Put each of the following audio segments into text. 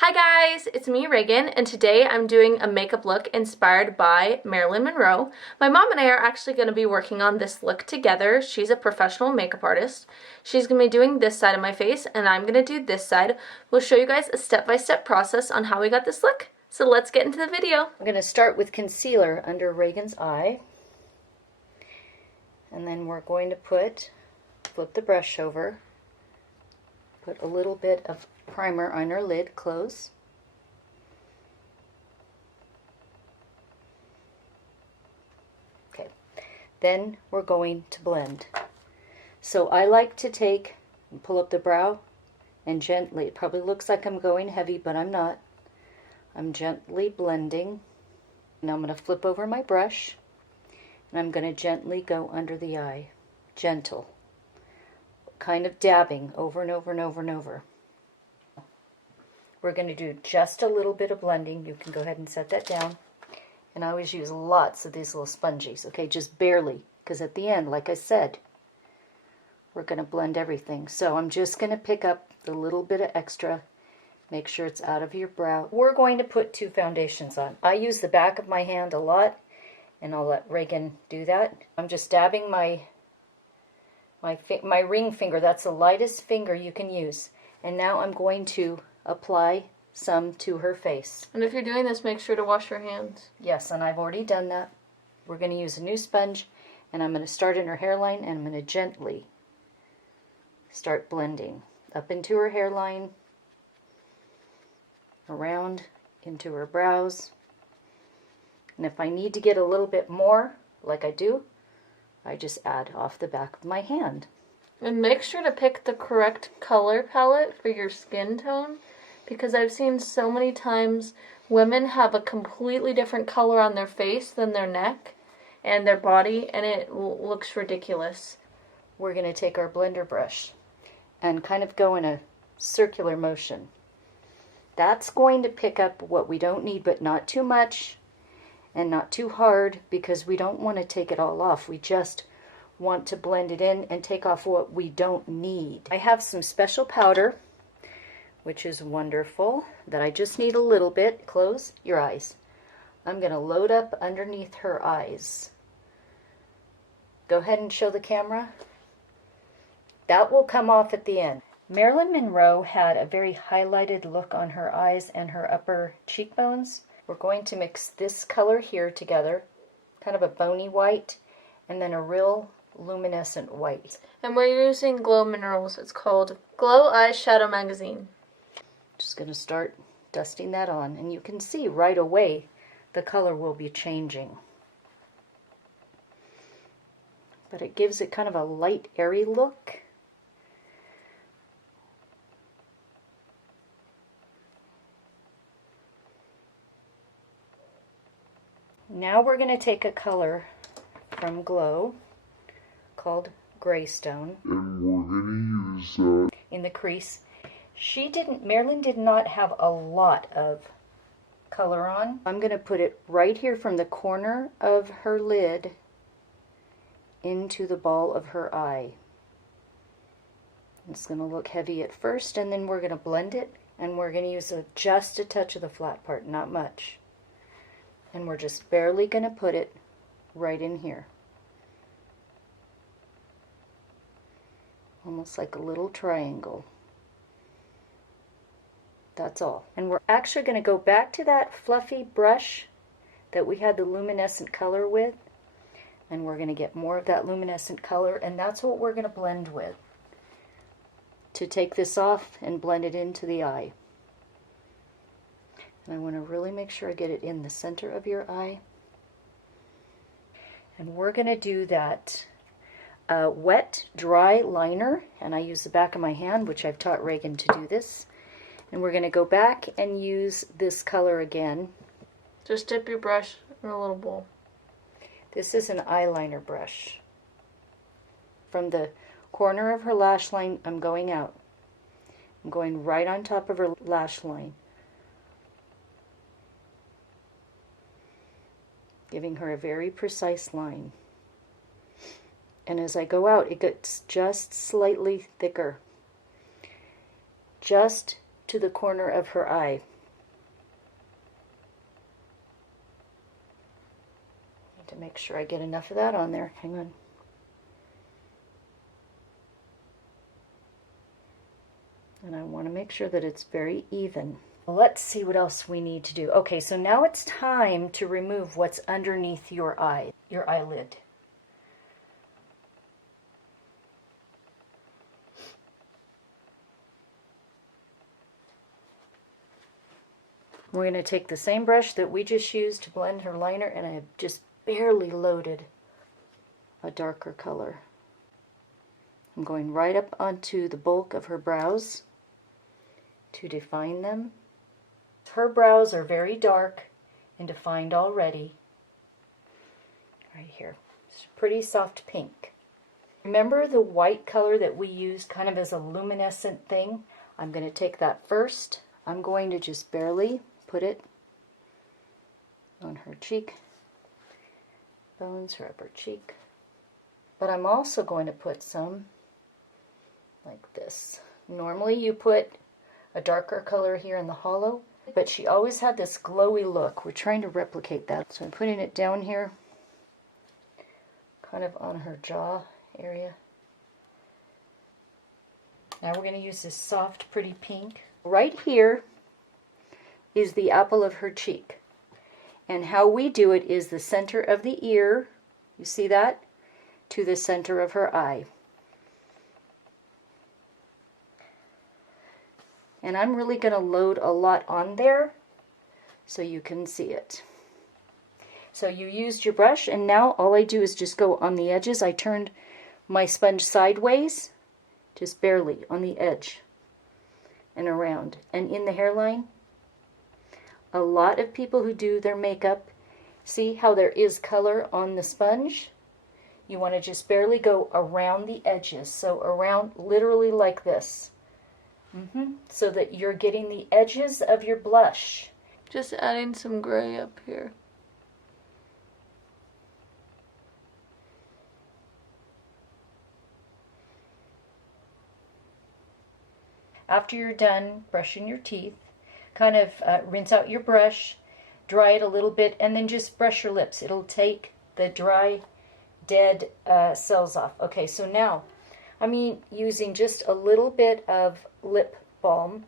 Hi guys, it's me Reagan, and today I'm doing a makeup look inspired by Marilyn Monroe. My mom and I are actually going to be working on this look together. She's a professional makeup artist. She's going to be doing this side of my face, and I'm going to do this side. We'll show you guys a step-by-step process on how we got this look. So let's get into the video. I'm going to start with concealer under Reagan's eye, and then we're going to flip the brush over, put a little bit of primer on her lid, close. Okay, then we're going to blend. So I like to take and pull up the brow and gently, it probably looks like I'm going heavy, but I'm not. I'm gently blending. Now I'm going to flip over my brush and I'm going to gently go under the eye. Gentle. Kind of dabbing over and over and over and over. We're going to do just a little bit of blending. You can go ahead and set that down. And I always use lots of these little sponges, okay, just barely, because at the end, like I said, we're going to blend everything. So I'm just going to pick up the little bit of extra, make sure it's out of your brow. We're going to put two foundations on. I use the back of my hand a lot, and I'll let Reagan do that. I'm just dabbing my ring finger. That's the lightest finger you can use. And now I'm going to apply some to her face. And if you're doing this, make sure to wash your hands. Yes, and I've already done that. We're going to use a new sponge, and I'm going to start in her hairline, and I'm going to gently start blending up into her hairline, around into her brows. And if I need to get a little bit more, like I do, I just add off the back of my hand. And make sure to pick the correct color palette for your skin tone, because I've seen so many times women have a completely different color on their face than their neck and their body, and it looks ridiculous. We're going to take our blender brush and kind of go in a circular motion. That's going to pick up what we don't need, but not too much and not too hard, because we don't want to take it all off. We just want to blend it in and take off what we don't need. I have some special powder, which is wonderful, that I just need a little bit. Close your eyes. I'm going to load up underneath her eyes. Go ahead and show the camera. That will come off at the end. Marilyn Monroe had a very highlighted look on her eyes and her upper cheekbones. We're going to mix this color here together, kind of a bony white, and then a real luminescent white. And we're using GloMinerals. It's called Glow Eyeshadow Magazine. Just going to start dusting that on, and you can see right away the color will be changing. But it gives it kind of a light, airy look. Now we're going to take a color from Glow called Greystone, and we're going to use that in the crease. Marilyn did not have a lot of color on. I'm going to put it right here from the corner of her lid into the ball of her eye. It's going to look heavy at first, and then we're going to blend it, and we're going to use just a touch of the flat part, not much. And we're just barely going to put it right in here. Almost like a little triangle. That's all. And we're actually going to go back to that fluffy brush that we had the luminescent color with, and we're going to get more of that luminescent color, and that's what we're going to blend with to take this off and blend it into the eye. And I want to really make sure I get it in the center of your eye. And we're going to do that wet, dry liner, and I use the back of my hand, which I've taught Reagan to do this. And we're going to go back and use this color again. Just dip your brush in a little bowl. This is an eyeliner brush. From the corner of her lash line, I'm going out. I'm going right on top of her lash line, giving her a very precise line. And as I go out, it gets just slightly thicker. Just to the corner of her eye. Need to make sure I get enough of that on there. Hang on. And I want to make sure that it's very even. Let's see what else we need to do. Okay, so now it's time to remove what's underneath your eye, your eyelid. We're going to take the same brush that we just used to blend her liner, and I have just barely loaded a darker color. I'm going right up onto the bulk of her brows to define them. Her brows are very dark and defined already. Right here. It's a pretty soft pink. Remember the white color that we used kind of as a luminescent thing? I'm going to take that first. I'm going to just barely put it on her cheek bones, her upper cheek. But I'm also going to put some like this. Normally you put a darker color here in the hollow, but she always had this glowy look. We're trying to replicate that. So I'm putting it down here, kind of on her jaw area. Now we're going to use this soft, pretty pink. Right here is the apple of her cheek. And how we do it is the center of the ear, you see that, to the center of her eye. And I'm really going to load a lot on there so you can see it. So you used your brush, and now all I do is just go on the edges. I turned my sponge sideways, just barely on the edge and around. And in the hairline, a lot of people who do their makeup, see how there is color on the sponge? You want to just barely go around the edges. So around literally like this. So that you're getting the edges of your blush. Just adding some gray up here. After you're done brushing your teeth, kind of rinse out your brush, dry it a little bit, and then just brush your lips. It'll take the dry, dead cells off. Okay, so now I'm using just a little bit of lip balm.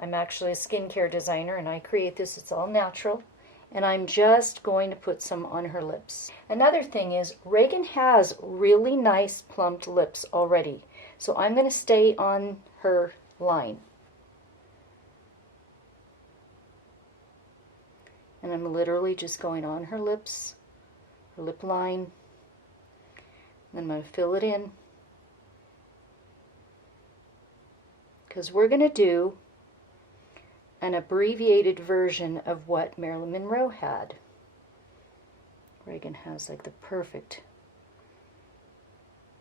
I'm actually a skincare designer and I create this. It's all natural. And I'm just going to put some on her lips. Another thing is, Reagan has really nice plumped lips already. So I'm going to stay on her line. And I'm literally just going on her lips, her lip line. And I'm going to fill it in. Because we're going to do an abbreviated version of what Marilyn Monroe had. Reagan has like the perfect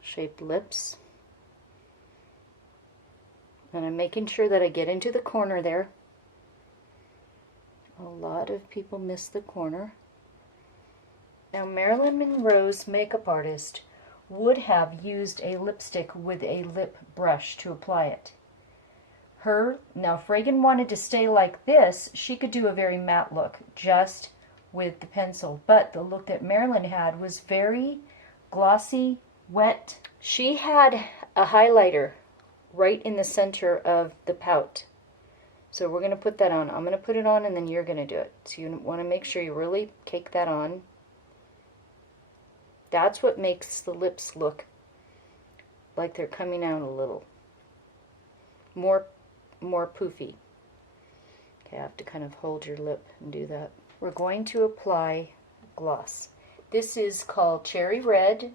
shaped lips. And I'm making sure that I get into the corner there. A lot of people miss the corner. Now Marilyn Monroe's makeup artist would have used a lipstick with a lip brush to apply it. Now if Reagan wanted to stay like this, she could do a very matte look just with the pencil. But the look that Marilyn had was very glossy, wet. She had a highlighter right in the center of the pout. So we're going to put that on. I'm going to put it on and then you're going to do it. So you want to make sure you really cake that on. That's what makes the lips look like they're coming out a little more poofy. Okay, I have to kind of hold your lip and do that. We're going to apply gloss. This is called Cherry Red,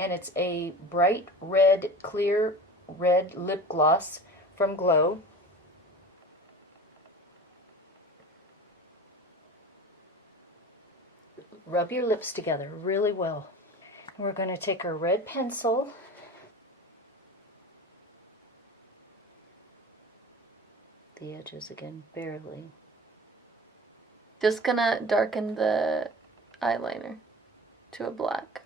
and it's a bright red, clear red lip gloss from Glow. Rub your lips together really well. We're going to take our red pencil the edges again, barely. Just gonna darken the eyeliner to a black.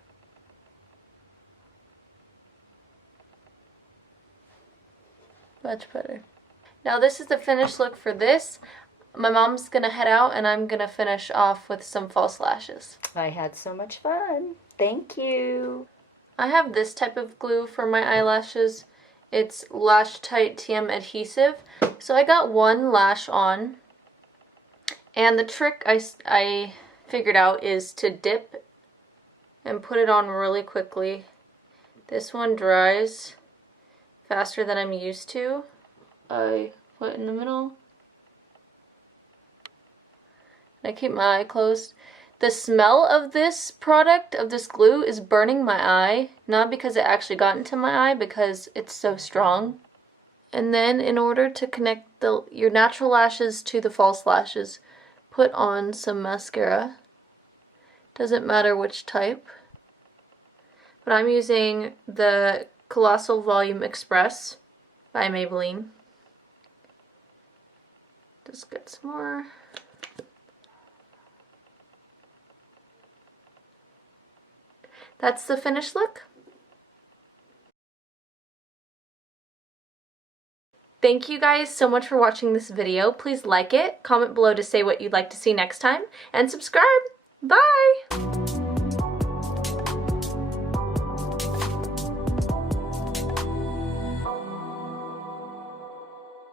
Much better. Now this is the finished look for this. My mom's gonna head out and I'm gonna finish off with some false lashes. I had so much fun. Thank you. I have this type of glue for my eyelashes. It's Lash Tight TM adhesive. So I got one lash on. And the trick I figured out is to dip and put it on really quickly. This one dries faster than I'm used to. I put in the middle. I keep my eye closed. The smell of this product, of this glue, is burning my eye. Not because it actually got into my eye, because it's so strong. And then in order to connect your natural lashes to the false lashes, put on some mascara. Doesn't matter which type. But I'm using the Colossal Volume Express by Maybelline. Just get some more. That's the finished look. Thank you guys so much for watching this video. Please like it, comment below to say what you'd like to see next time, and subscribe. Bye!